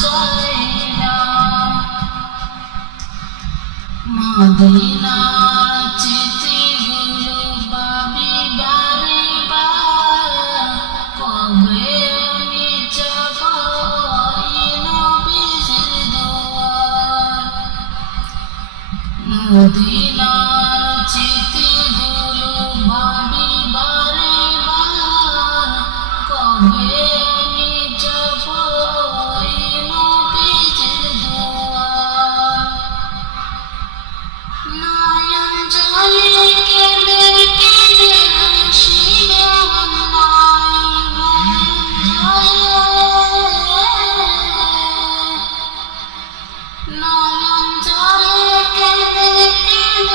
চাই না মদিনার চিঠিগুলো ভাবি বারে বার কবে আমি যাব এই নবীজির দুয়ার মদিনার চিঠিগুলো ভাবি বারে বার কবে আমি যাব এই নবীজির দুয়ার নয়ন জলে কেঁদে কেঁদে হাসিবে নয়ন জলে কেঁদে কেঁদে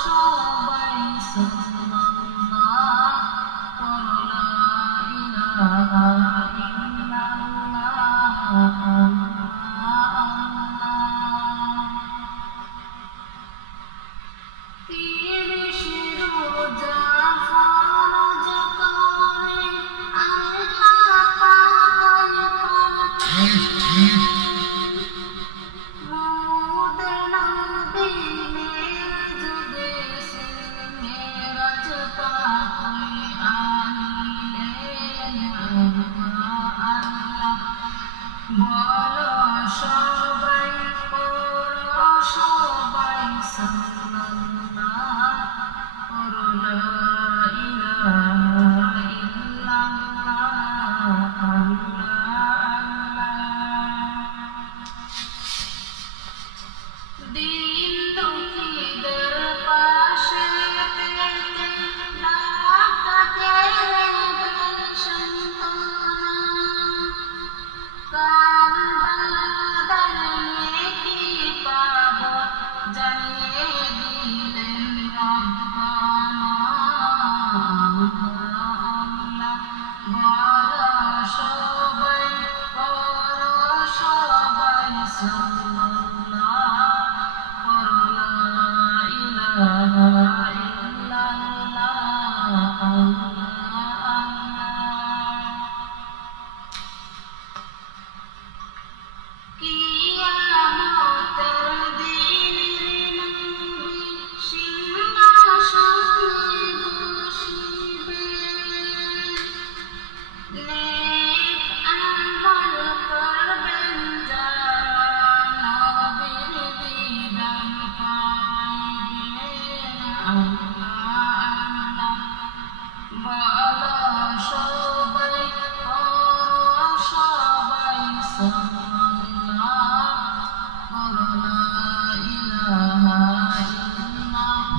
সবাই সাল্লাল্লাহ করো লা ইলাহা ইল্লাল্লাহ আল্লাহ। 30 রোজা ফরজ করে আল্লাহ পাক মোদের নবী মেরাজ গেছেন, মেরাজ পাক আনিলেন আল্লাহ। বলো সবাই পড়ো সবাই সাল্লাল্লাহ করো লা ইলাহা ইল্লাল্লাহ আল্লাহ। দিন দুঃখীদের পাশে পেতে ডাকে কারবালার নেকি পাবো জানিয়ে দিলেন রব্বানা আল্লাহ। বলো সবাই পড়ো সবাই সাল্লাল্লাহ করো লা ইলাহা ইল্লাল্লাহ আল্লাহ। কিয়ামতের দিন নবী সিংহাসনে বসিবেন, নেক আমল করবেন যারা নবীর দিদার পাইবেন আল্লাহ আল্লাহ। বলো সবাই করো সবাই সাল্লাল্লাহ করো লা ইলাহা ইল্লাল্লাহ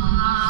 আল্লাহ।